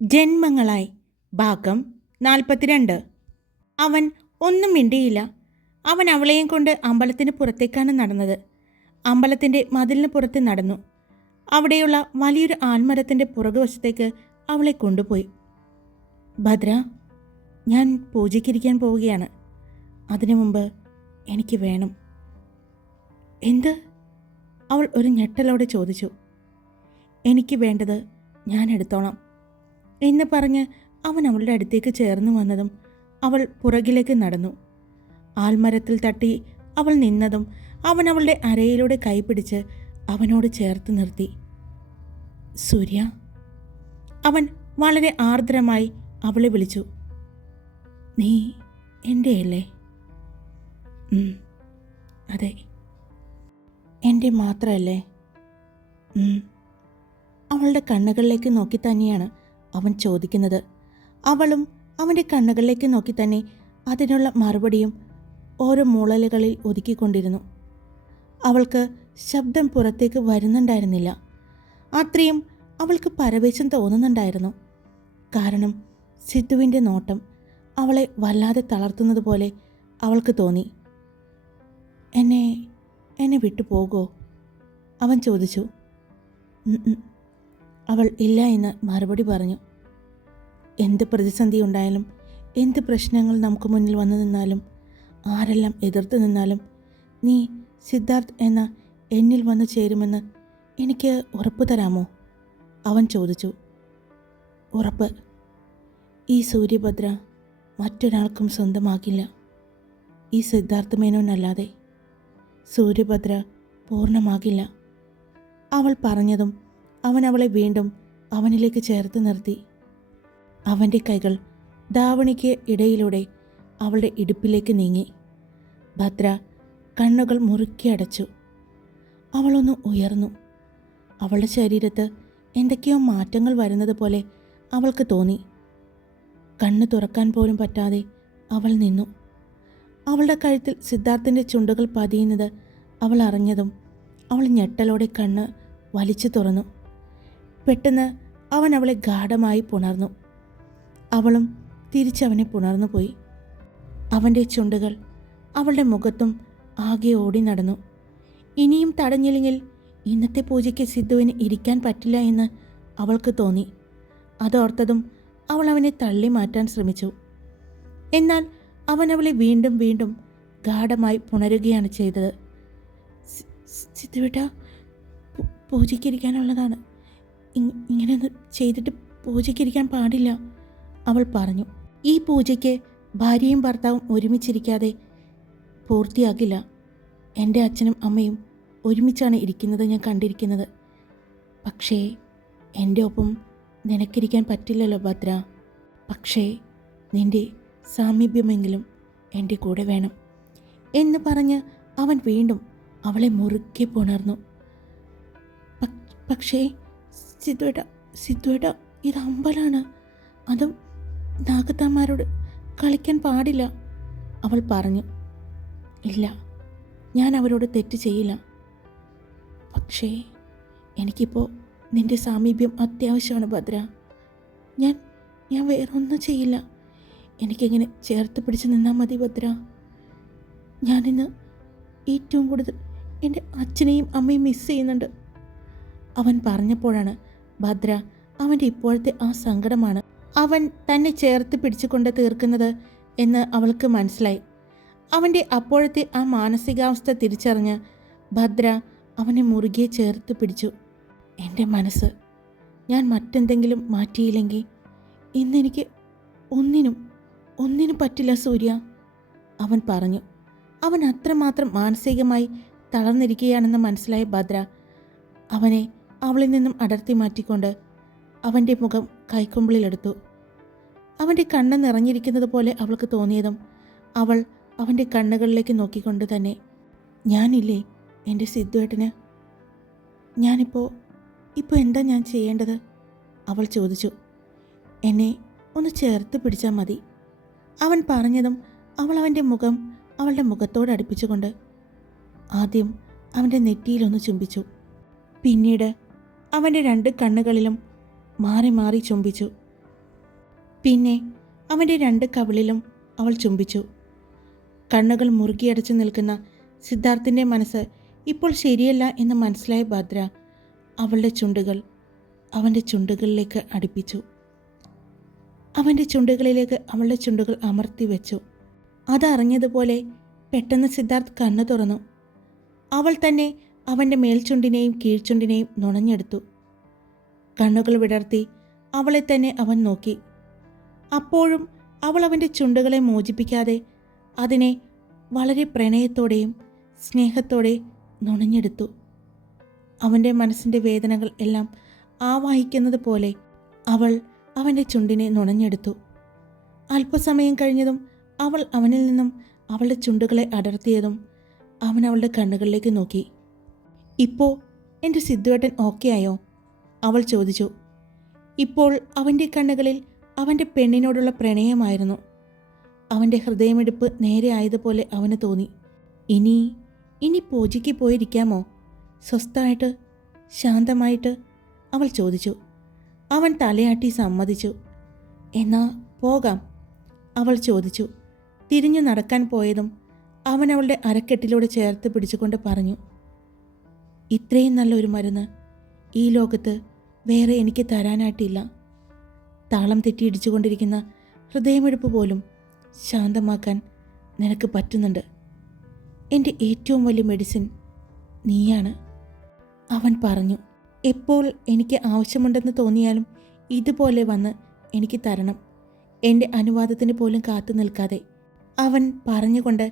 ജന്മങ്ങളായി ഭാഗം 42. അവൻ ഒന്നും മിണ്ടിയില്ല. അവൻ അവളെയും കൊണ്ട് അമ്പലത്തിന് പുറത്തേക്കാണ് നടന്നത്. അമ്പലത്തിൻ്റെ മതിലിന് പുറത്ത് നടന്നു. അവിടെയുള്ള വലിയൊരു ആൽമരത്തിൻ്റെ പുറകുവശത്തേക്ക് അവളെ കൊണ്ടുപോയി. ഭദ്ര, ഞാൻ പൂജയ്ക്കിരിക്കാൻ പോവുകയാണ്. അതിനു മുമ്പ് എനിക്ക് വേണം. എന്ത്? അവൾ ഒരു ഞെട്ടലോടെ ചോദിച്ചു. എനിക്ക് വേണ്ടത് ഞാൻ എടുത്തോളാം എന്ന് പറഞ്ഞ് അവൻ അവളുടെ അടുത്തേക്ക് ചേർന്ന് വന്നതും അവൾ പുറകിലേക്ക് നടന്നു. ആൽമരത്തിൽ തട്ടി അവൾ നിന്നതും അവൻ അവളുടെ അരയിലൂടെ കൈപിടിച്ച് അവനോട് ചേർത്ത് നിർത്തി. സൂര്യ, അവൻ വളരെ ആർദ്രമായി അവളെ വിളിച്ചു. നീ എൻ്റെയല്ലേ? അതെ. എൻ്റെ മാത്രമല്ലേ? അവളുടെ കണ്ണുകളിലേക്ക് നോക്കി തന്നെയാണ് അവൻ ചോദിക്കുന്നത്. അവളും അവൻ്റെ കണ്ണുകളിലേക്ക് നോക്കി തന്നെ അതിനുള്ള മറുപടിയും ഓരോ മൂളലുകളിൽ ഒതുക്കിക്കൊണ്ടിരുന്നു. അവൾക്ക് ശബ്ദം പുറത്തേക്ക് വരുന്നുണ്ടായിരുന്നില്ല. അത്രയും അവൾക്ക് പരവേശം തോന്നുന്നുണ്ടായിരുന്നു. കാരണം സിദ്ധുവിൻ്റെ നോട്ടം അവളെ വല്ലാതെ തളർത്തുന്നത് പോലെ അവൾക്ക് തോന്നി. എന്നെ വിട്ടു പോകുമോ? അവൻ ചോദിച്ചു. അവൾ ഇല്ല എന്ന് മറുപടി പറഞ്ഞു. എന്ത് പ്രതിസന്ധി ഉണ്ടായാലും, എന്ത് പ്രശ്നങ്ങൾ നമുക്ക് മുന്നിൽ വന്നു നിന്നാലും, ആരെല്ലാം എതിർത്ത് നിന്നാലും നീ സിദ്ധാർത്ഥ് എന്ന എന്നിൽ വന്നു ചേരുമെന്ന് എനിക്ക് ഉറപ്പ് തരാമോ? അവൻ ചോദിച്ചു. ഉറപ്പ്. ഈ സൂര്യഭദ്ര മറ്റൊരാൾക്കും സ്വന്തമാകില്ല. ഈ സിദ്ധാർത്ഥ മേനോനല്ലാതെ സൂര്യഭദ്ര പൂർണ്ണമാകില്ല. അവൾ പറഞ്ഞതും അവൻ അവളെ വീണ്ടും അവനിലേക്ക് ചേർത്ത് നിർത്തി. അവൻ്റെ കൈകൾ ധാവണിക്ക് ഇടയിലൂടെ അവളുടെ ഇടുപ്പിലേക്ക് നീങ്ങി. ഭദ്ര കണ്ണുകൾ മുറുക്കി അടച്ചു. അവളൊന്ന് ഉയർന്നു. അവളുടെ ശരീരത്ത് എന്തൊക്കെയോ മാറ്റങ്ങൾ വരുന്നത് പോലെ അവൾക്ക് തോന്നി. കണ്ണ് തുറക്കാൻ പോലും പറ്റാതെ അവൾ നിന്നു. അവളുടെ കഴുത്തിൽ സിദ്ധാർത്ഥിൻ്റെ ചുണ്ടുകൾ പതിയുന്നത് അവൾ അറിഞ്ഞതും അവൾ ഞെട്ടലോടെ കണ്ണ് വലിച്ചു തുറന്നു. പെട്ടെന്ന് അവൻ അവളെ ഗാഢമായി പുണർന്നു. അവളും തിരിച്ചവനെ പുണർന്നു പോയി. അവൻ്റെ ചുണ്ടുകൾ അവളുടെ മുഖത്തും ആകെ ഓടി നടന്നു. ഇനിയും തടഞ്ഞില്ലെങ്കിൽ ഇന്നത്തെ പൂജയ്ക്ക് സിദ്ധുവിന് ഇരിക്കാൻ പറ്റില്ല എന്ന് അവൾക്ക് തോന്നി. അതോർത്തതും അവൾ അവനെ തള്ളി മാറ്റാൻ ശ്രമിച്ചു. എന്നാൽ അവൻ അവളെ വീണ്ടും വീണ്ടും ഗാഢമായി പുണരുകയാണ് ചെയ്തത്. സിദ്ധുവേട്ട, പൂജയ്ക്കിരിക്കാനുള്ളതാണ്. ഇങ്ങനെയൊന്നും ചെയ്തിട്ട് പൂജയ്ക്കിരിക്കാൻ പാടില്ല, അവൾ പറഞ്ഞു. ഈ പൂജയ്ക്ക് ഭാര്യയും ഭർത്താവും ഒരുമിച്ചിരിക്കാതെ പൂർത്തിയാകില്ല. എൻ്റെ അച്ഛനും അമ്മയും ഒരുമിച്ചാണ് ഇരിക്കുന്നത് ഞാൻ കണ്ടിരിക്കുന്നത്. പക്ഷേ എൻ്റെ ഒപ്പം നിനക്കിരിക്കാൻ പറ്റില്ലല്ലോ ഭദ്ര. പക്ഷേ നിൻ്റെ സാമീപ്യമെങ്കിലും എൻ്റെ കൂടെ വേണം എന്ന് പറഞ്ഞ് അവൻ വീണ്ടും അവളെ മുറുക്കെ പുണർന്നു. പക്ഷേ സിദ്ധുവേട്ട, ഇത് അമ്പലാണ്. അതും നാഗത്താന്മാരോട് കളിക്കാൻ പാടില്ല, അവൾ പറഞ്ഞു. ഇല്ല, ഞാൻ അവരോട് തെറ്റ് ചെയ്യില്ല. പക്ഷേ എനിക്കിപ്പോൾ നിൻ്റെ സാമീപ്യം അത്യാവശ്യമാണ് ഭദ്ര. ഞാൻ വേറൊന്നും ചെയ്യില്ല. എനിക്കെങ്ങനെ ചേർത്ത് പിടിച്ച് നിന്നാൽ മതി ഭദ്ര. ഞാനിന്ന് ഏറ്റവും കൂടുതൽ എൻ്റെ അച്ഛനെയും അമ്മയും മിസ് ചെയ്യുന്നുണ്ട്, അവൻ പറഞ്ഞപ്പോഴാണ് ഭദ്ര അവൻ്റെ ഇപ്പോഴത്തെ ആ സങ്കടമാണ് അവൻ തന്നെ ചേർത്ത് പിടിച്ചുകൊണ്ട് തീർക്കുന്നത് എന്ന് അവൾക്ക് മനസ്സിലായി. അവൻ്റെ അപ്പോഴത്തെ ആ മാനസികാവസ്ഥ തിരിച്ചറിഞ്ഞ് ഭദ്ര അവനെ മുറുകെ ചേർത്ത് പിടിച്ചു. എൻ്റെ മനസ്സ് ഞാൻ മറ്റെന്തെങ്കിലും മാറ്റിയില്ലെങ്കിൽ ഇന്നെനിക്ക് ഒന്നിനും പറ്റില്ല സൂര്യ, അവൻ പറഞ്ഞു. അവൻ അത്രമാത്രം മാനസികമായി തളർന്നിരിക്കുകയാണെന്ന് മനസ്സിലായ ഭദ്ര അവനെ അവളിൽ നിന്നും അടർത്തി മാറ്റിക്കൊണ്ട് അവൻ്റെ മുഖം കൈക്കുമ്പിളിലെടുത്തു. അവൻ്റെ കണ്ണ് നിറഞ്ഞിരിക്കുന്നത് പോലെ അവൾക്ക് തോന്നിയതും അവൾ അവൻ്റെ കണ്ണുകളിലേക്ക് നോക്കിക്കൊണ്ട് തന്നെ, ഞാനില്ലേ എൻ്റെ സിദ്ധുവേട്ടന്? ഞാനിപ്പോൾ എന്താ ഞാൻ ചെയ്യേണ്ടത്? അവൾ ചോദിച്ചു. എന്നെ ഒന്ന് ചേർത്ത് പിടിച്ചാൽ മതി, അവൻ പറഞ്ഞതും അവൾ അവൻ്റെ മുഖം അവളുടെ മുഖത്തോട് അടുപ്പിച്ചുകൊണ്ട് ആദ്യം അവൻ്റെ നെറ്റിയിലൊന്ന് ചുംബിച്ചു. പിന്നീട് അവൻ്റെ രണ്ട് കണ്ണുകളിലും മാറി മാറി ചുംബിച്ചു. പിന്നെ അവൻ്റെ 2 കവിളിലും അവൾ ചുംബിച്ചു. കണ്ണുകൾ മുറുകിയടച്ചു നിൽക്കുന്ന സിദ്ധാർത്ഥിൻ്റെ മനസ്സ് ഇപ്പോൾ ശരിയല്ല എന്ന് മനസ്സിലായ ഭദ്ര അവളുടെ ചുണ്ടുകൾ അവൻ്റെ ചുണ്ടുകളിലേക്ക് അടുപ്പിച്ചു. അവൻ്റെ ചുണ്ടുകളിലേക്ക് അവളുടെ ചുണ്ടുകൾ അമർത്തി വെച്ചു. അതറിഞ്ഞതുപോലെ പെട്ടെന്ന് സിദ്ധാർത്ഥ് കണ്ണു തുറന്നു. അവൾ തന്നെ അവൻ്റെ മേൽചുണ്ടിനെയും കീഴ്ചുണ്ടിനെയും നുണഞ്ഞെടുത്തു. കണ്ണുകൾ വിടർത്തി അവളെ തന്നെ അവൻ നോക്കി. അപ്പോഴും അവൾ അവൻ്റെ ചുണ്ടുകളെ മോചിപ്പിക്കാതെ അതിനെ വളരെ പ്രണയത്തോടെയും സ്നേഹത്തോടെ നുണഞ്ഞെടുത്തു. അവൻ്റെ മനസ്സിൻ്റെ വേദനകൾ എല്ലാം ആവാഹിക്കുന്നത് പോലെ അവൾ അവൻ്റെ ചുണ്ടിനെ നുണഞ്ഞെടുത്തു. അല്പസമയം കഴിഞ്ഞതും അവൾ അവനിൽ നിന്നും അവളുടെ ചുണ്ടുകളെ അടർത്തിയതും അവൻ അവളുടെ കണ്ണുകളിലേക്ക് നോക്കി. ഇപ്പോൾ എൻ്റെ സിദ്ധുവേട്ടൻ ഓക്കെ ആയോ? അവൾ ചോദിച്ചു. ഇപ്പോൾ അവൻ്റെ കണ്ണുകളിൽ അവൻ്റെ പെണ്ണിനോടുള്ള പ്രണയമായിരുന്നു. അവൻ്റെ ഹൃദയമിടിപ്പ് നേരെ ആയതുപോലെ അവന് തോന്നി. ഇനി പൂജയ്ക്ക് പോയിരിക്കാമോ? സ്വസ്ഥമായിട്ട് ശാന്തമായിട്ട് അവൾ ചോദിച്ചു. അവൻ തലയാട്ടി സമ്മതിച്ചു. എന്നാ പോകാം, അവൾ ചോദിച്ചു. തിരിഞ്ഞു നടക്കാൻ പോയതും അവൻ അവളുടെ അരക്കെട്ടിലൂടെ ചേർത്ത് പിടിച്ചുകൊണ്ട് പറഞ്ഞു, ഇത്രയും നല്ലൊരു മരുന്ന് ഈ ലോകത്ത് വേറെ എനിക്ക് തരാനായിട്ടില്ല. താളം തെറ്റി ഇടിച്ചുകൊണ്ടിരിക്കുന്ന ഹൃദയമെടുപ്പ് പോലും ശാന്തമാക്കാൻ നിനക്ക് പറ്റുന്നുണ്ട്. എൻ്റെ ഏറ്റവും വലിയ മെഡിസിൻ നീയാണ്, അവൻ പറഞ്ഞു. എപ്പോൾ എനിക്ക് ആവശ്യമുണ്ടെന്ന് തോന്നിയാലും ഇതുപോലെ വന്ന് എനിക്ക് തരണം, എൻ്റെ അനുവാദത്തിന് പോലും കാത്തു നിൽക്കാതെ, അവൻ പറഞ്ഞുകൊണ്ട്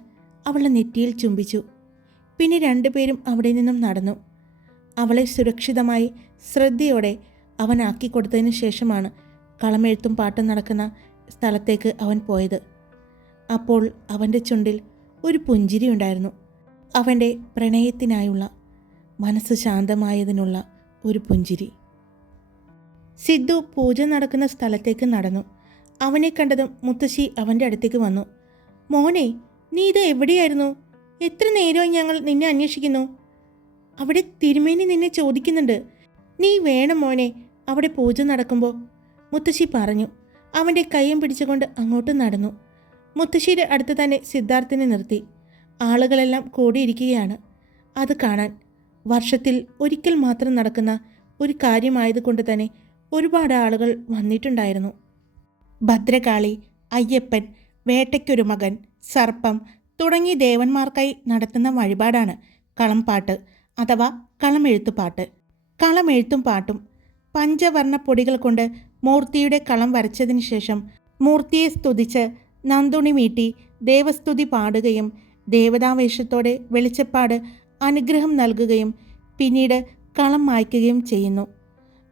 അവളുടെ നെറ്റിയിൽ ചുംബിച്ചു. പിന്നെ 2 പേരും അവിടെ നിന്നും നടന്നു. അവളെ സുരക്ഷിതമായി ശ്രദ്ധയോടെ അവൻ ആക്കിക്കൊടുത്തതിന് ശേഷമാണ് കളമെഴുത്തും പാട്ടും നടക്കുന്ന സ്ഥലത്തേക്ക് അവൻ പോയത്. അപ്പോൾ അവൻ്റെ ചുണ്ടിൽ ഒരു പുഞ്ചിരി ഉണ്ടായിരുന്നു. അവൻ്റെ പ്രണയത്തിനായുള്ള, മനസ്സ് ശാന്തമായതിനുള്ള ഒരു പുഞ്ചിരി. സിദ്ധു പൂജ നടക്കുന്ന സ്ഥലത്തേക്ക് നടന്നു. അവനെ കണ്ടതും മുത്തശ്ശി അവൻ്റെ അടുത്തേക്ക് വന്നു. മോനെ, നീ ഇത് എവിടെയായിരുന്നു? എത്ര നേരമായി ഞങ്ങൾ നിന്നെ അന്വേഷിക്കുന്നു. അവിടെ തിരുമേനി നിന്നെ ചോദിക്കുന്നുണ്ട്. നീ വേണം മോനെ അവിടെ പൂജ നടക്കുമ്പോൾ, മുത്തശ്ശി പറഞ്ഞു. അവൻ്റെ കൈയും പിടിച്ചുകൊണ്ട് അങ്ങോട്ട് നടന്നു. മുത്തശ്ശിയുടെ അടുത്ത് തന്നെ സിദ്ധാർത്ഥിനെ നിർത്തി. ആളുകളെല്ലാം കൂടിയിരിക്കുകയാണ് അത് കാണാൻ. വർഷത്തിൽ ഒരിക്കൽ മാത്രം നടക്കുന്ന ഒരു കാര്യമായതുകൊണ്ട് തന്നെ ഒരുപാട് ആളുകൾ വന്നിട്ടുണ്ടായിരുന്നു. ഭദ്രകാളി, അയ്യപ്പൻ, വേട്ടയ്ക്കൊരു മകൻ, സർപ്പം തുടങ്ങിയ ദേവന്മാർക്കായി നടത്തുന്ന വഴിപാടാണ് കളംപാട്ട് അഥവാ കളമെഴുത്തുപാട്ട്. കളമെഴുത്തും പാട്ടും പഞ്ചവർണ്ണ പൊടികൾ കൊണ്ട് മൂർത്തിയുടെ കളം വരച്ചതിന് ശേഷം മൂർത്തിയെ സ്തുതിച്ച് നന്ദുണി മീട്ടി ദേവസ്തുതി പാടുകയും ദേവതാവേഷത്തോടെ വെളിച്ചപ്പാട് അനുഗ്രഹം നൽകുകയും പിന്നീട് കളം മായ്ക്കുകയും ചെയ്യുന്നു.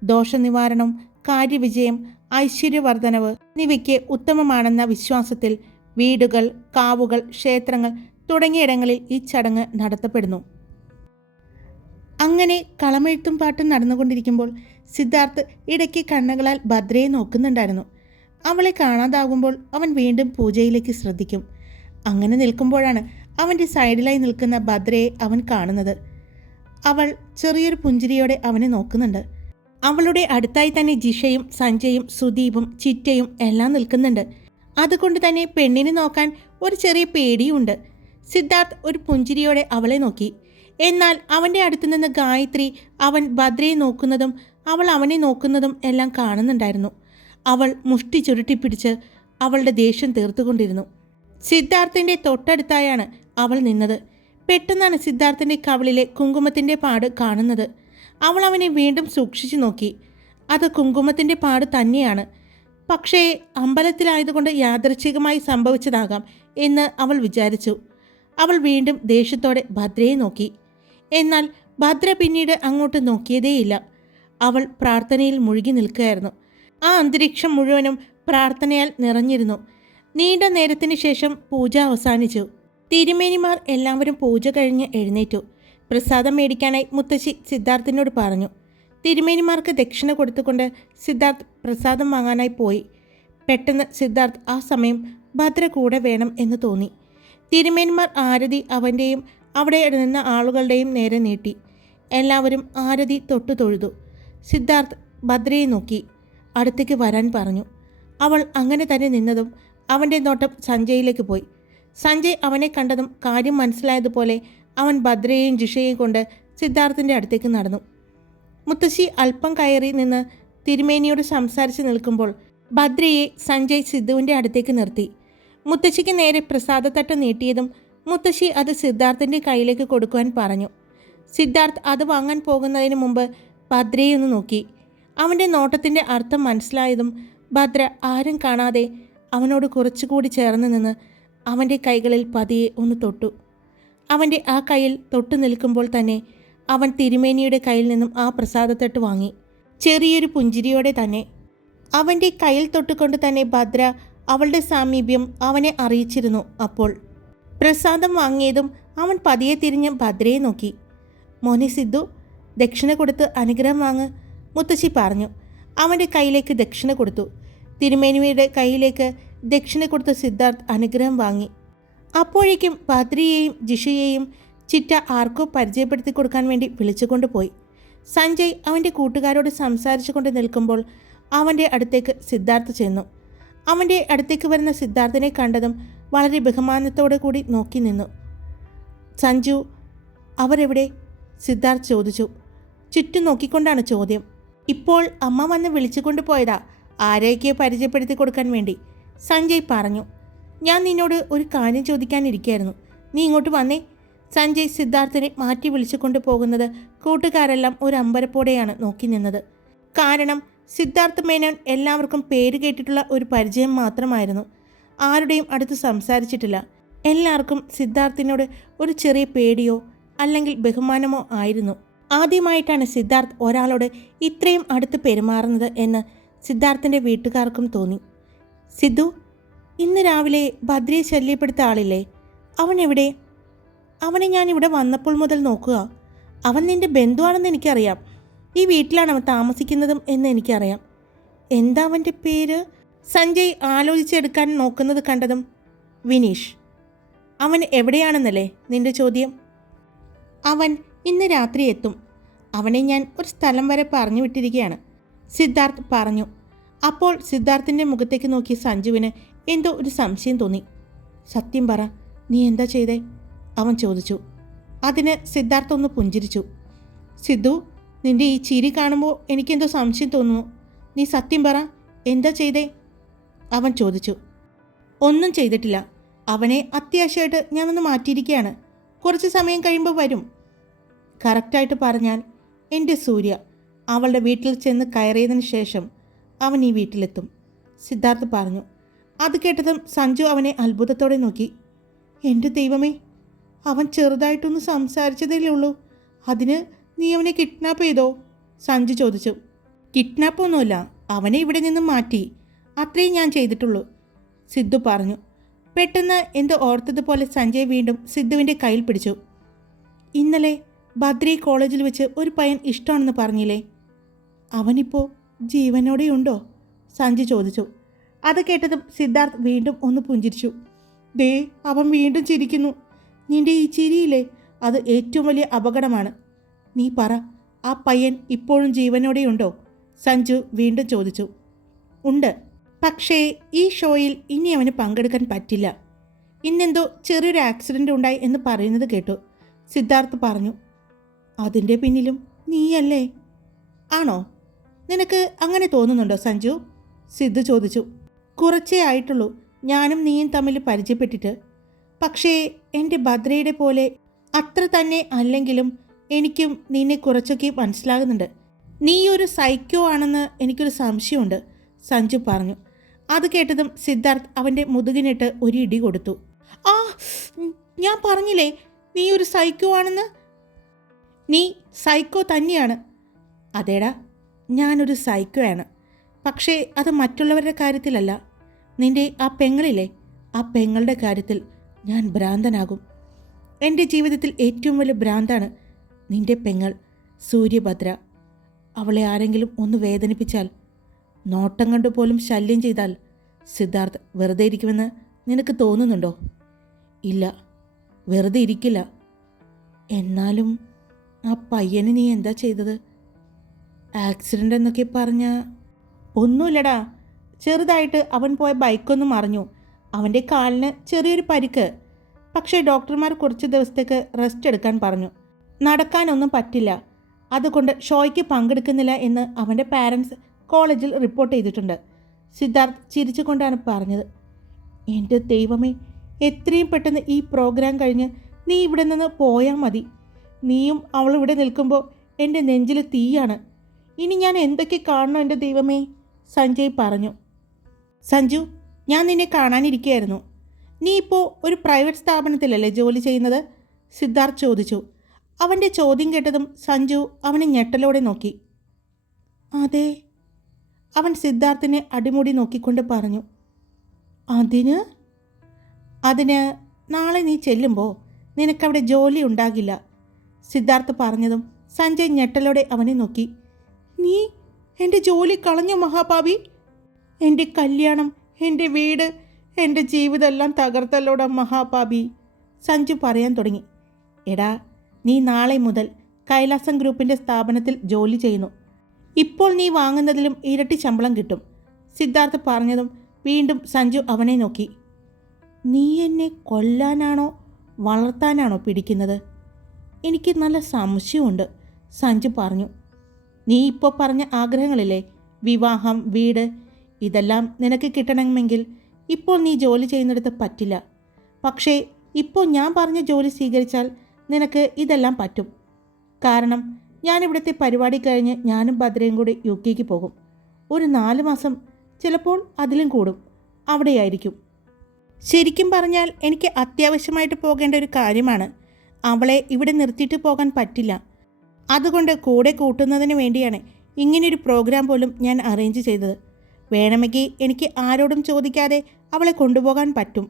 ദോഷനിവാരണം, കാര്യവിജയം, ഐശ്വര്യവർദ്ധനവ് എന്നിവയ്ക്ക് ഉത്തമമാണെന്ന വിശ്വാസത്തിൽ വീടുകൾ, കാവുകൾ, ക്ഷേത്രങ്ങൾ തുടങ്ങിയിടങ്ങളിൽ ഈ ചടങ്ങ് നടത്തപ്പെടുന്നു. അങ്ങനെ കളമെഴുത്തും പാട്ടും നടന്നുകൊണ്ടിരിക്കുമ്പോൾ സിദ്ധാർത്ഥ് ഇടയ്ക്ക് കണ്ണുകളാൽ ഭദ്രയെ നോക്കുന്നുണ്ടായിരുന്നു. അവളെ കാണാതാകുമ്പോൾ അവൻ വീണ്ടും പൂജയിലേക്ക് ശ്രദ്ധിക്കും. അങ്ങനെ നിൽക്കുമ്പോഴാണ് അവൻ്റെ സൈഡിലായി നിൽക്കുന്ന ഭദ്രയെ അവൻ കാണുന്നത്. അവൾ ചെറിയൊരു പുഞ്ചിരിയോടെ അവനെ നോക്കുന്നുണ്ട്. അവളുടെ അടുത്തായി തന്നെ ജിഷയും സഞ്ജയും സുദീപും ചിറ്റയും എല്ലാം നിൽക്കുന്നുണ്ട്. അതുകൊണ്ട് തന്നെ പെണ്ണിനെ നോക്കാൻ ഒരു ചെറിയ പേടിയുണ്ട്. സിദ്ധാർത്ഥ് ഒരു പുഞ്ചിരിയോടെ അവളെ നോക്കി. എന്നാൽ അവൻ്റെ അടുത്തു നിന്ന് ഗായത്രി അവൻ ഭദ്രയെ നോക്കുന്നതും അവൾ അവനെ നോക്കുന്നതും എല്ലാം കാണുന്നുണ്ടായിരുന്നു. അവൾ മുഷ്ടി ചുരുട്ടിപ്പിടിച്ച് അവളുടെ ദേഷ്യം തീർത്തുകൊണ്ടിരുന്നു. സിദ്ധാർത്ഥിൻ്റെ തൊട്ടടുത്തായാണ് അവൾ നിന്നത്. പെട്ടെന്നാണ് സിദ്ധാർത്ഥിൻ്റെ കവിളിലെ കുങ്കുമത്തിൻ്റെ പാട് കാണുന്നത്. അവൾ അവനെ വീണ്ടും സൂക്ഷിച്ചു നോക്കി. അത് കുങ്കുമത്തിൻ്റെ പാട് തന്നെയാണ്. പക്ഷേ അമ്പലത്തിലായതുകൊണ്ട് യാദൃച്ഛികമായി സംഭവിച്ചതാകാം എന്ന് അവൾ വിചാരിച്ചു. അവൾ വീണ്ടും ദേഷ്യത്തോടെ ഭദ്രയെ നോക്കി. എന്നാൽ ഭദ്ര പിന്നീട് അങ്ങോട്ട് നോക്കിയതേയില്ല. അവൾ പ്രാർത്ഥനയിൽ മുഴുകി നിൽക്കുകയായിരുന്നു. ആ അന്തരീക്ഷം മുഴുവനും പ്രാർത്ഥനയാൽ നിറഞ്ഞിരുന്നു. നീണ്ട നേരത്തിന് ശേഷം പൂജ അവസാനിച്ചു. തിരുമേനിമാർ എല്ലാവരും പൂജ കഴിഞ്ഞ് എഴുന്നേറ്റു. പ്രസാദം മേടിക്കാനായി മുത്തശ്ശി സിദ്ധാർത്ഥിനോട് പറഞ്ഞു. തിരുമേനിമാർക്ക് ദക്ഷിണ കൊടുത്തുകൊണ്ട് സിദ്ധാർത്ഥ് പ്രസാദം വാങ്ങാനായി പോയി. പെട്ടെന്ന് സിദ്ധാർത്ഥ് ആ സമയം ഭദ്ര കൂടെ വേണം എന്ന് തോന്നി. തിരുമേനിമാർ ആരതി അവൻ്റെയും അവിടെ നിന്ന ആളുകളുടെയും നേരെ നീട്ടി. എല്ലാവരും ആരതി തൊട്ടു തൊഴുതു. സിദ്ധാർത്ഥ് ഭദ്രയെ നോക്കി അടുത്തേക്ക് വരാൻ പറഞ്ഞു. അവൾ അങ്ങനെ തന്നെ നിന്നതും അവൻ്റെ നോട്ടം സഞ്ജയിലേക്ക് പോയി. സഞ്ജയ് അവനെ കണ്ടതും കാര്യം മനസ്സിലായതുപോലെ അവൻ ഭദ്രയെയും ജിഷയെയും കൊണ്ട് സിദ്ധാർത്ഥിൻ്റെ അടുത്തേക്ക് നടന്നു. മുത്തശ്ശി അല്പം കയറി നിന്ന് തിരുമേനിയോട് സംസാരിച്ച് നിൽക്കുമ്പോൾ ഭദ്രയെ സഞ്ജയ് സിദ്ധുവിൻ്റെ അടുത്തേക്ക് നിർത്തി. മുത്തശ്ശിക്ക് നേരെ പ്രസാദത്തട്ട് നീട്ടിയതും മുത്തശ്ശി അത് സിദ്ധാർത്ഥിൻ്റെ കയ്യിലേക്ക് കൊടുക്കുവാൻ പറഞ്ഞു. സിദ്ധാർത്ഥ് അത് വാങ്ങാൻ പോകുന്നതിന് മുമ്പ് ഭദ്രയെ ഒന്ന് നോക്കി. അവൻ്റെ നോട്ടത്തിൻ്റെ അർത്ഥം മനസ്സിലായതും ഭദ്ര ആരും കാണാതെ അവനോട് കുറച്ചുകൂടി ചേർന്ന് നിന്ന് അവൻ്റെ കൈകളിൽ പതിയെ ഒന്ന് തൊട്ടു. അവൻ്റെ ആ കയ്യിൽ തൊട്ടു നിൽക്കുമ്പോൾ തന്നെ അവൻ തിരുമേനിയുടെ കയ്യിൽ നിന്നും ആ പ്രസാദത്തട്ട് വാങ്ങി. ചെറിയൊരു പുഞ്ചിരിയോടെ തന്നെ. അവൻ്റെ കയ്യിൽ തൊട്ടുകൊണ്ട് തന്നെ ഭദ്ര അവളുടെ സാമീപ്യം അവനെ അറിയിച്ചിരുന്നു. അപ്പോൾ പ്രസാദം വാങ്ങിയതും അവൻ പതിയെ തിരിഞ്ഞ് ഭദ്രയെ നോക്കി. മോനെ സിദ്ധു, ദക്ഷിണ കൊടുത്ത് അനുഗ്രഹം വാങ്ങ്, മുത്തശ്ശി പറഞ്ഞു. അവൻ്റെ കയ്യിലേക്ക് ദക്ഷിണ കൊടുത്തു. തിരുമേനിയുടെ കയ്യിലേക്ക് ദക്ഷിണ കൊടുത്ത സിദ്ധാർത്ഥ് അനുഗ്രഹം വാങ്ങി. അപ്പോഴേക്കും ഭദ്രയെയും ജിഷയെയും ചിറ്റ ആർക്കോ പരിചയപ്പെടുത്തി കൊടുക്കാൻ വേണ്ടി വിളിച്ചുകൊണ്ട് പോയി. സഞ്ജയ് അവൻ്റെ കൂട്ടുകാരോട് സംസാരിച്ചു കൊണ്ട് നിൽക്കുമ്പോൾ അവൻ്റെ അടുത്തേക്ക് സിദ്ധാർത്ഥ് ചെന്നു. അവൻ്റെ അടുത്തേക്ക് വരുന്ന സിദ്ധാർത്ഥിനെ കണ്ടതും വളരെ ബഹുമാനത്തോടെ കൂടി നോക്കി നിന്നു. സഞ്ജു, അവരെവിടെ? സിദ്ധാർത്ഥ് ചോദിച്ചു. ചുറ്റും നോക്കിക്കൊണ്ടാണ് ചോദ്യം. ഇപ്പോൾ അമ്മ വന്ന് വിളിച്ചുകൊണ്ട് പോയതാ, ആരെയൊക്കെ പരിചയപ്പെടുത്തി കൊടുക്കാൻ വേണ്ടി, സഞ്ജയ് പറഞ്ഞു. ഞാൻ നിന്നോട് ഒരു കാര്യം ചോദിക്കാനിരിക്കുകയായിരുന്നു, നീ ഇങ്ങോട്ട് വന്നേ. സഞ്ജയ് സിദ്ധാർത്ഥിനെ മാറ്റി വിളിച്ചുകൊണ്ട് പോകുന്നത് കൂട്ടുകാരെല്ലാം ഒരു അമ്പരപ്പോടെയാണ് നോക്കി നിന്നത്. കാരണം സിദ്ധാർത്ഥ് മേനോൻ എല്ലാവർക്കും പേര് കേട്ടിട്ടുള്ള ഒരു പരിചയം മാത്രമായിരുന്നു. ആരുടെയും അടുത്ത് സംസാരിച്ചിട്ടില്ല. എല്ലാവർക്കും സിദ്ധാർത്ഥിനോട് ഒരു ചെറിയ പേടിയോ അല്ലെങ്കിൽ ബഹുമാനമോ ആയിരുന്നു. ആദ്യമായിട്ടാണ് സിദ്ധാർത്ഥ് ഒരാളോട് ഇത്രയും അടുത്ത് പെരുമാറുന്നത് എന്ന് സിദ്ധാർത്ഥിൻ്റെ വീട്ടുകാർക്കും തോന്നി. സിദ്ധു, ഇന്ന് രാവിലെ ഭദ്രയെ ശല്യപ്പെടുത്ത ആളില്ലേ, അവൻ എവിടെ? അവനെ ഞാൻ ഇവിടെ വന്നപ്പോൾ മുതൽ നോക്കുക. അവൻ നിൻ്റെ ബന്ധുവാണെന്ന് എനിക്കറിയാം. ഈ വീട്ടിലാണ് അവൻ താമസിക്കുന്നതും എന്ന് എനിക്കറിയാം. എന്താ അവൻ്റെ പേര്? സഞ്ജയ് ആലോചിച്ചെടുക്കാൻ നോക്കുന്നത് കണ്ടതും വിനീഷ്. അവൻ എവിടെയാണെന്നല്ലേ നിൻ്റെ ചോദ്യം? അവൻ ഇന്ന് രാത്രി എത്തും. അവനെ ഞാൻ ഒരു സ്ഥലം വരെ പറഞ്ഞു വിട്ടിരിക്കുകയാണ്, സിദ്ധാർത്ഥ് പറഞ്ഞു. അപ്പോൾ സിദ്ധാർത്ഥിൻ്റെ മുഖത്തേക്ക് നോക്കിയ സഞ്ജുവിന് എന്തോ ഒരു സംശയം തോന്നി. സത്യം പറ, നീ എന്താ ചെയ്തേ? അവൻ ചോദിച്ചു. അതിന് സിദ്ധാർത്ഥ് ഒന്ന് പുഞ്ചിരിച്ചു. സിദ്ധു, നിൻ്റെ ഈ ചിരി കാണുമ്പോൾ എനിക്കെന്തോ സംശയം തോന്നുന്നു. നീ സത്യം പറ, എന്താ ചെയ്തേ? അവൻ ചോദിച്ചു. ഒന്നും ചെയ്തിട്ടില്ല. അവനെ അത്യാവശ്യമായിട്ട് ഞാനൊന്ന് മാറ്റിയിരിക്കുകയാണ്. കുറച്ച് സമയം കഴിയുമ്പോൾ വരും. കറക്റ്റായിട്ട് പറഞ്ഞാൽ എൻ്റെ സൂര്യ അവളുടെ വീട്ടിൽ ചെന്ന് കയറിയതിന് ശേഷം അവൻ ഈ വീട്ടിലെത്തും, സിദ്ധാർത്ഥ് പറഞ്ഞു. അത് കേട്ടതും സഞ്ജു അവനെ അത്ഭുതത്തോടെ നോക്കി. എൻ്റെ ദൈവമേ, അവൻ ചെറുതായിട്ടൊന്ന് സംസാരിച്ചതേ ഉള്ളൂ, അതിന് നീ അവനെ കിഡ്നാപ്പ് ചെയ്തോ? സഞ്ജു ചോദിച്ചു. കിഡ്നാപ്പൊന്നുമില്ല, അവനെ ഇവിടെ നിന്ന് മാറ്റി, അത്രയും ഞാൻ ചെയ്തിട്ടുള്ളൂ, സിദ്ധു പറഞ്ഞു. പെട്ടെന്ന് എന്തോ ഓർത്തതുപോലെ സഞ്ജയ് വീണ്ടും സിദ്ധുവിൻ്റെ കയ്യിൽ പിടിച്ചു. ഇന്നലെ ബദ്രി കോളേജിൽ വെച്ച് ഒരു പയ്യൻ ഇഷ്ടമാണെന്ന് പറഞ്ഞില്ലേ, അവനിപ്പോൾ ജീവനോടെയുണ്ടോ? സഞ്ജയ് ചോദിച്ചു. അത് കേട്ടതും സിദ്ധാർത്ഥ് വീണ്ടും ഒന്ന് പുഞ്ചിരിച്ചു. ദേ, അവൻ വീണ്ടും ചിരിക്കുന്നു. നിൻ്റെ ഈ ചിരിയില്ലേ, അത് ഏറ്റവും വലിയ അപകടമാണ്. നീ പറ, ആ പയ്യൻ ഇപ്പോഴും ജീവനോടെയുണ്ടോ? സഞ്ജു വീണ്ടും ചോദിച്ചു. ഉണ്ട്, പക്ഷേ ഈ ഷോയിൽ ഇനി അവന് പങ്കെടുക്കാൻ പറ്റില്ല. ഇന്നെന്തോ ചെറിയൊരു ആക്സിഡൻ്റ് ഉണ്ടായി എന്ന് പറയുന്നത് കേട്ടു, സിദ്ധാർത്ഥ് പറഞ്ഞു. അതിൻ്റെ പിന്നിലും നീയല്ലേ? ആണോ? നിനക്ക് അങ്ങനെ തോന്നുന്നുണ്ടോ സഞ്ജു? സിദ്ധു ചോദിച്ചു. കുറച്ചേ ആയിട്ടുള്ളൂ ഞാനും നീയും തമ്മിൽ പരിചയപ്പെട്ടിട്ട്. പക്ഷേ എൻ്റെ ഭദ്രയുടെ പോലെ അത്ര തന്നെ അല്ലെങ്കിലും എനിക്കും നിന്നെ കുറച്ചൊക്കെ മനസ്സിലാകുന്നുണ്ട്. നീ ഒരു സൈക്കോ ആണെന്ന് എനിക്കൊരു സംശയമുണ്ട്, സഞ്ജു പറഞ്ഞു. അത് കേട്ടതും സിദ്ധാർത്ഥ് അവൻ്റെ മുതുകിനിട്ട് ഒരു ഇടി കൊടുത്തു. ആ, ഞാൻ പറഞ്ഞില്ലേ നീ ഒരു സൈക്കോ ആണെന്ന്. നീ സൈക്കോ തന്നെയാണ്. അതേടാ, ഞാനൊരു സൈക്കോ ആണ്. പക്ഷേ അത് മറ്റുള്ളവരുടെ കാര്യത്തിലല്ല. നിൻ്റെ ആ പെങ്ങളില്ലേ, ആ പെങ്ങളുടെ കാര്യത്തിൽ ഞാൻ ഭ്രാന്തനാകും. എൻ്റെ ജീവിതത്തിൽ ഏറ്റവും വലിയ ഭ്രാന്താണ് നിൻ്റെ പെങ്ങൾ സൂര്യഭദ്ര. അവളെ ആരെങ്കിലും ഒന്ന് വേദനിപ്പിച്ചാൽ, നോട്ടം കണ്ടു പോലും ശല്യം ചെയ്താൽ സിദ്ധാർത്ഥ് വെറുതെ ഇരിക്കുമെന്ന് നിനക്ക് തോന്നുന്നുണ്ടോ? ഇല്ല, വെറുതെ ഇരിക്കില്ല. എന്നാലും ആ പയ്യന് നീ എന്താ ചെയ്തത്? ആക്സിഡൻ്റ് എന്നൊക്കെ പറഞ്ഞ ഒന്നുമില്ലടാ, ചെറുതായിട്ട് അവൻ പോയ ബൈക്കൊന്നും മറിഞ്ഞു. അവൻ്റെ കാലിന് ചെറിയൊരു പരിക്ക്. പക്ഷേ ഡോക്ടർമാർ കുറച്ച് ദിവസത്തേക്ക് റെസ്റ്റ് എടുക്കാൻ പറഞ്ഞു. നടക്കാനൊന്നും പറ്റില്ല. അതുകൊണ്ട് ഷോയ്ക്ക് പങ്കെടുക്കുന്നില്ല എന്ന് അവൻ്റെ പാരൻസ് കോളേജിൽ റിപ്പോർട്ട് ചെയ്തിട്ടുണ്ട്. സിദ്ധാർത്ഥ് ചിരിച്ചുകൊണ്ടാണ് പറഞ്ഞത്. എൻ്റെ ദൈവമേ, എത്രയും പെട്ടെന്ന് ഈ പ്രോഗ്രാം കഴിഞ്ഞ് നീ ഇവിടെ നിന്ന് പോയാൽ മതി. നീയും അവളിവിടെ നിൽക്കുമ്പോൾ എൻ്റെ നെഞ്ചിൽ തീയാണ്. ഇനി ഞാൻ എന്തൊക്കെ കാണണം എൻ്റെ ദൈവമേ, സഞ്ജയ് പറഞ്ഞു. സഞ്ജു, ഞാൻ നിന്നെ കാണാനിരിക്കുകയായിരുന്നു. നീ ഇപ്പോൾ ഒരു പ്രൈവറ്റ് സ്ഥാപനത്തിലല്ലേ ജോലി ചെയ്യുന്നത്? സിദ്ധാർത്ഥ് ചോദിച്ചു. അവൻ്റെ ചോദ്യം കേട്ടതും സഞ്ജു അവനെ ഞെട്ടലോടെ നോക്കി. അതെ, അവൻ സിദ്ധാർത്ഥിനെ അടിമുടി നോക്കിക്കൊണ്ട് പറഞ്ഞു. അതിന് നാളെ നീ ചെല്ലുമ്പോൾ നിനക്കവിടെ ജോലി ഉണ്ടാകില്ല, സിദ്ധാർത്ഥ് പറഞ്ഞതും സഞ്ജയ് ഞെട്ടലോടെ അവനെ നോക്കി. നീ എൻ്റെ ജോലി കളഞ്ഞു മഹാപാപി. എൻ്റെ കല്യാണം, എൻ്റെ വീട്, എൻ്റെ ജീവിതമെല്ലാം തകർത്തല്ലോടാ മഹാപാപി, സഞ്ജു പറയാൻ തുടങ്ങി. എടാ, നീ നാളെ മുതൽ കൈലാസം ഗ്രൂപ്പിൻ്റെ സ്ഥാപനത്തിൽ ജോലി ചെയ്യുന്നു. ഇപ്പോൾ നീ വാങ്ങുന്നതിലും ഇരട്ടി ശമ്പളം കിട്ടും, സിദ്ധാർത്ഥ് പറഞ്ഞതും വീണ്ടും സഞ്ജു അവനെ നോക്കി. നീ എന്നെ കൊല്ലാനാണോ വളർത്താനാണോ പിടിക്കുന്നത്? എനിക്ക് നല്ല സംശയമുണ്ട്, സഞ്ജു പറഞ്ഞു. നീ ഇപ്പോൾ പറഞ്ഞ ആഗ്രഹങ്ങളില്ലേ, വിവാഹം, വീട്, ഇതെല്ലാം നിനക്ക് കിട്ടണമെങ്കിൽ ഇപ്പോൾ നീ ജോലി ചെയ്യുന്നിടത്ത് പറ്റില്ല. പക്ഷേ ഇപ്പോൾ ഞാൻ പറഞ്ഞ ജോലി സ്വീകരിച്ചാൽ നിനക്ക് ഇതെല്ലാം പറ്റും. കാരണം ഞാനിവിടുത്തെ പരിപാടി കഴിഞ്ഞ് ഞാനും ഭദ്രയും കൂടി UK പോകും. ഒരു 4 മാസം, ചിലപ്പോൾ അതിലും കൂടും അവിടെയായിരിക്കും. ശരിക്കും പറഞ്ഞാൽ എനിക്ക് അത്യാവശ്യമായിട്ട് പോകേണ്ട ഒരു കാര്യമാണ്. അവളെ ഇവിടെ നിർത്തിയിട്ട് പോകാൻ പറ്റില്ല. അതുകൊണ്ട് കൂടെ കൂട്ടുന്നതിന് വേണ്ടിയാണ് ഇങ്ങനെയൊരു പ്രോഗ്രാം പോലും ഞാൻ അറേഞ്ച് ചെയ്തത്. വേണമെങ്കിൽ എനിക്ക് ആരോടും ചോദിക്കാതെ അവളെ കൊണ്ടുപോകാൻ പറ്റും.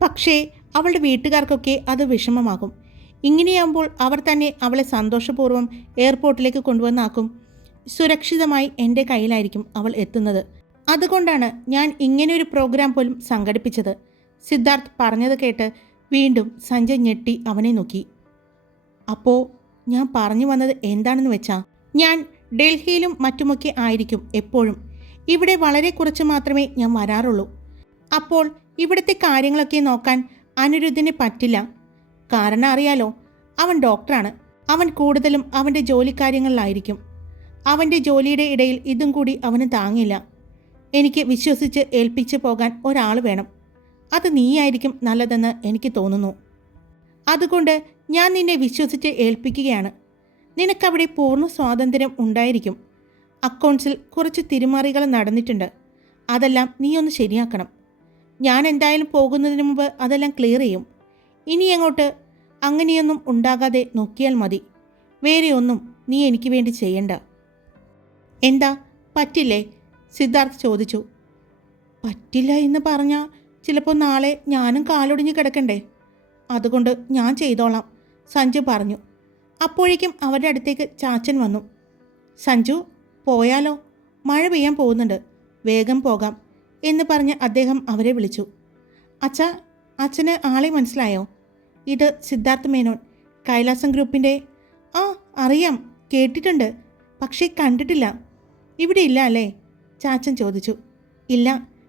പക്ഷേ അവളുടെ വീട്ടുകാർക്കൊക്കെ അത് വിഷമമാകും. ഇങ്ങനെയാകുമ്പോൾ അവർ തന്നെ അവളെ സന്തോഷപൂർവ്വം എയർപോർട്ടിലേക്ക് കൊണ്ടുവന്നാക്കും. സുരക്ഷിതമായി എൻ്റെ കയ്യിലായിരിക്കും അവൾ എത്തുന്നത്. അതുകൊണ്ടാണ് ഞാൻ ഇങ്ങനെയൊരു പ്രോഗ്രാം പോലും സംഘടിപ്പിച്ചത്, സിദ്ധാർത്ഥ് പറഞ്ഞത് കേട്ട് വീണ്ടും സഞ്ജയ് ഞെട്ടി അവനെ നോക്കി. അപ്പോൾ ഞാൻ പറഞ്ഞു വന്നത് എന്താണെന്ന് വെച്ചാൽ, ഞാൻ ഡൽഹിയിലും മറ്റുമൊക്കെ ആയിരിക്കും എപ്പോഴും. ഇവിടെ വളരെ കുറച്ച് മാത്രമേ ഞാൻ വരാറുള്ളൂ. അപ്പോൾ ഇവിടുത്തെ കാര്യങ്ങളൊക്കെ നോക്കാൻ അനിരുദ്ധിന് പറ്റില്ല. കാരണം അറിയാലോ, അവൻ ഡോക്ടറാണ്. അവൻ കൂടുതലും അവൻ്റെ ജോലിക്കാര്യങ്ങളിലായിരിക്കും. അവൻ്റെ ജോലിയുടെ ഇടയിൽ ഇതും കൂടി അവന് താങ്ങില്ല. എനിക്ക് വിശ്വസിച്ച് ഏൽപ്പിച്ച് പോകാൻ ഒരാൾ വേണം. അത് നീയായിരിക്കും നല്ലതെന്ന് എനിക്ക് തോന്നുന്നു. അതുകൊണ്ട് ഞാൻ നിന്നെ വിശ്വസിച്ച് ഏൽപ്പിക്കുകയാണ്. നിനക്കവിടെ പൂർണ്ണ സ്വാതന്ത്ര്യം ഉണ്ടായിരിക്കും. അക്കൗണ്ട്സിൽ കുറച്ച് തിരിമറികൾ നടന്നിട്ടുണ്ട്. അതെല്ലാം നീ ഒന്ന് ശരിയാക്കണം. ഞാൻ എന്തായാലും പോകുന്നതിന് മുമ്പ് അതെല്ലാം ക്ലിയർ ചെയ്യും. ഇനി അങ്ങോട്ട് അങ്ങനെയൊന്നും ഉണ്ടാകാതെ നോക്കിയാൽ മതി. വേറെ ഒന്നും നീ എനിക്ക് വേണ്ടി ചെയ്യണ്ട. എന്താ, പറ്റില്ലേ? സിദ്ധാർത്ഥ് ചോദിച്ചു. പറ്റില്ല എന്ന് പറഞ്ഞാൽ ചിലപ്പോൾ നാളെ ഞാനും കാലൊടിഞ്ഞ് കിടക്കണ്ടേ? അതുകൊണ്ട് ഞാൻ ചെയ്തോളാം, സഞ്ജു പറഞ്ഞു. അപ്പോഴേക്കും അവരുടെ അടുത്തേക്ക് ചാച്ചൻ വന്നു. സഞ്ജു, പോയാലോ? മഴ പെയ്യാൻ പോകുന്നുണ്ട്, വേഗം പോകാം എന്ന് പറഞ്ഞ് അദ്ദേഹം അവരെ വിളിച്ചു. അച്ഛാ, അച്ഛന് ആളെ മനസ്സിലായോ? ഇത് സിദ്ധാർത്ഥ് മേനോൻ, കൈലാസം ഗ്രൂപ്പിൻ്റെ. ആ, അറിയാം, കേട്ടിട്ടുണ്ട്, പക്ഷേ കണ്ടിട്ടില്ല. ഇവിടെ ഇല്ല അല്ലേ? ചാച്ചൻ ചോദിച്ചു. ഇല്ല,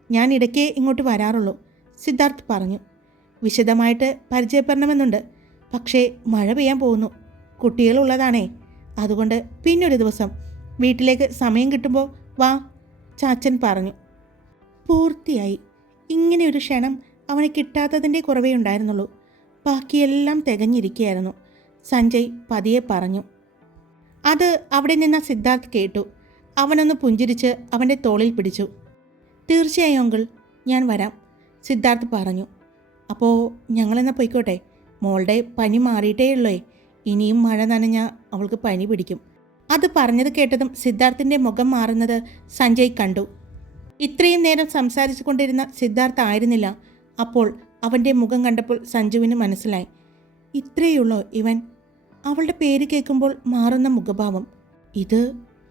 ഞാൻ ഇടയ്ക്കേ ഇങ്ങോട്ട് വരാറുള്ളൂ, സിദ്ധാർത്ഥ് പറഞ്ഞു. വിശദമായിട്ട് പരിചയപ്പെടണമെന്നുണ്ട്, പക്ഷേ മഴ പെയ്യാൻ പോകുന്നു, കുട്ടികളുള്ളതാണേ. അതുകൊണ്ട് പിന്നൊരു ദിവസം വീട്ടിലേക്ക് സമയം കിട്ടുമ്പോൾ വാ, ചാച്ചൻ പറഞ്ഞു. പൂർത്തിയായി. ഇങ്ങനെയൊരു ക്ഷണം അവന് കിട്ടാത്തതിൻ്റെ കുറവേ ഉണ്ടായിരുന്നുള്ളൂ. ബാക്കിയെല്ലാം തികഞ്ഞിരിക്കുകയായിരുന്നു, സഞ്ജയ് പതിയെ പറഞ്ഞു. അത് അവിടെ നിന്ന സിദ്ധാർത്ഥ് കേട്ടു. അവനൊന്ന് പുഞ്ചിരിച്ച് അവൻ്റെ തോളിൽ പിടിച്ചു. തീർച്ചയായും അങ്കിൾ, ഞാൻ വരാം, സിദ്ധാർത്ഥ് പറഞ്ഞു. അപ്പോൾ ഞങ്ങളെന്നാൽ പോയിക്കോട്ടെ. മോളുടെ പനി മാറിയിട്ടേ ഉള്ളേ. ഇനിയും മഴ നനഞ്ഞാൽ അവൾക്ക് പനി പിടിക്കും. അത് പറഞ്ഞത് കേട്ടതും സിദ്ധാർത്ഥിൻ്റെ മുഖം മാറുന്നത് സഞ്ജയ് കണ്ടു. ഇത്രയും നേരം സംസാരിച്ചു കൊണ്ടിരുന്ന സിദ്ധാർത്ഥ് ആയിരുന്നില്ല. അപ്പോൾ അവൻ്റെ മുഖം കണ്ടപ്പോൾ സഞ്ജുവിന് മനസ്സിലായി, ഇത്രയുള്ളോ ഇവൻ? അവളുടെ പേര് കേൾക്കുമ്പോൾ മാറുന്ന മുഖഭാവം. ഇത്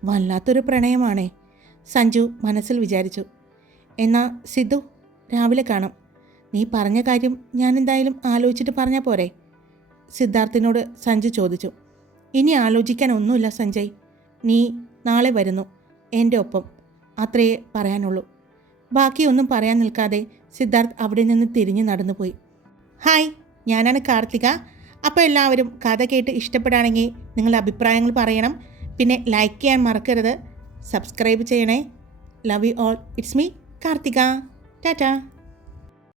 വല്ലാത്തൊരു പ്രണയമാണേ, സഞ്ജു മനസ്സിൽ വിചാരിച്ചു. എന്നാ സിദ്ധു, രാവിലെ കാണാം. നീ പറഞ്ഞ കാര്യം ഞാൻ എന്തായാലും ആലോചിച്ചിട്ട് പറഞ്ഞാൽ പോരെ? സിദ്ധാർത്ഥിനോട് സഞ്ജു ചോദിച്ചു. ഇനി ആലോചിക്കാൻ ഒന്നുമില്ല സഞ്ജയ്, നീ നാളെ വരുന്നു എൻ്റെ ഒപ്പം, അത്രയേ പറയാനുള്ളൂ. ബാക്കിയൊന്നും പറയാൻ നിൽക്കാതെ സിദ്ധാർത്ഥ് അവിടെ നിന്ന് തിരിഞ്ഞു നടന്നുപോയി. ഹായ്, ഞാനാണ് കാർത്തിക. അപ്പോൾ എല്ലാവരും കഥ കേട്ട് ഇഷ്ടപ്പെടുകയാണെങ്കിൽ നിങ്ങളുടെ അഭിപ്രായങ്ങൾ പറയണം. പിന്നെ ലൈക്ക് ചെയ്യാൻ മറക്കരുത്. സബ്സ്ക്രൈബ് ചെയ്യണേ. Love you all. It's me Karthika. Tata.